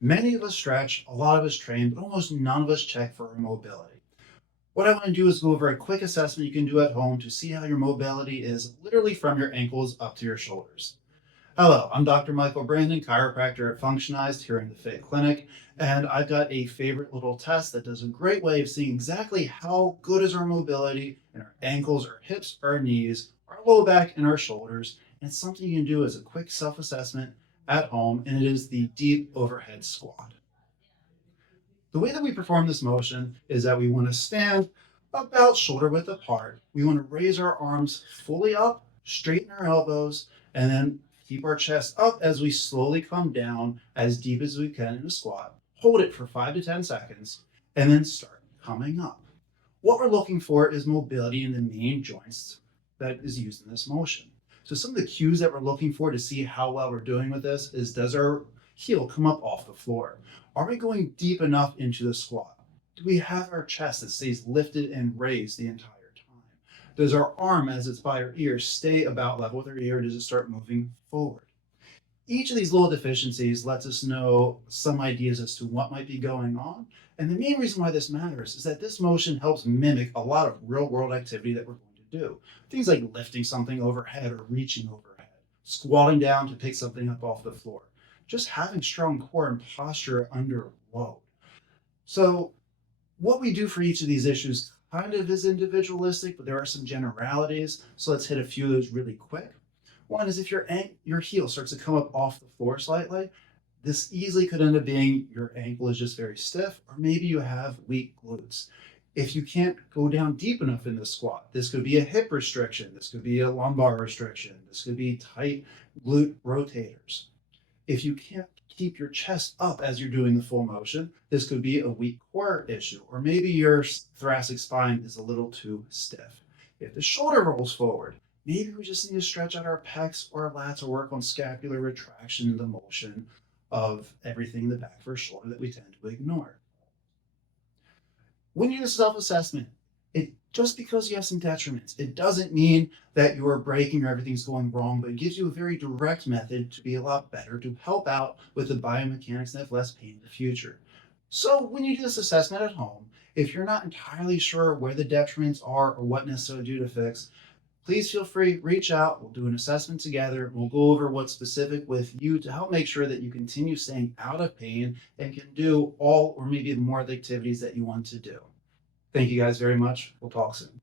Many of us stretch, a lot of us train, but almost none of us check for our mobility. What I want to do is go over a quick assessment you can do at home to see how your mobility is literally from your ankles up to your shoulders. Hello, I'm Dr. Michael Brandon, chiropractor at Functionized here in the Fit Clinic, and I've got a favorite little test that does a great way of seeing exactly how good is our mobility in our ankles, our hips, our knees, our low back, and our shoulders. And it's something you can do as a quick self-assessment at home, and it is the deep overhead squat. The way that we perform this motion is that we want to stand about shoulder width apart. We want to raise our arms fully up, straighten our elbows, and then keep our chest up as we slowly come down as deep as we can in a squat. Hold it for 5 to 10 seconds, and then start coming up. What we're looking for is mobility in the main joints that is used in this motion. So some of the cues that we're looking for to see how well we're doing with this is, does our heel come up off the floor? Are we going deep enough into the squat? Do we have our chest that stays lifted and raised the entire time? Does our arm, as it's by our ear, stay about level with our ear, or does it start moving forward? Each of these little deficiencies lets us know some ideas as to what might be going on. And the main reason why this matters is that this motion helps mimic a lot of real world activity that we're going to do. Things like lifting something overhead or reaching overhead, squatting down to pick something up off the floor, just having strong core and posture under load. So, what we do for each of these issues kind of is individualistic, but there are some generalities. So, let's hit a few of those really quick. One is if your heel starts to come up off the floor slightly, this easily could end up being your ankle is just very stiff, or maybe you have weak glutes. If you can't go down deep enough in the squat, this could be a hip restriction, this could be a lumbar restriction, this could be tight glute rotators. If you can't keep your chest up as you're doing the full motion, this could be a weak core issue, or maybe your thoracic spine is a little too stiff. If the shoulder rolls forward, maybe we just need to stretch out our pecs or our lats or work on scapular retraction and the motion of everything in the back of our shoulder that we tend to ignore. When you do self-assessment, it just because you have some detriments, it doesn't mean that you're breaking or everything's going wrong, but it gives you a very direct method to be a lot better, to help out with the biomechanics and have less pain in the future. So when you do this assessment at home, if you're not entirely sure where the detriments are or what necessarily to do to fix, please feel free, reach out. We'll do an assessment together. We'll go over what's specific with you to help make sure that you continue staying out of pain and can do all or maybe more of the activities that you want to do. Thank you guys very much. We'll talk soon.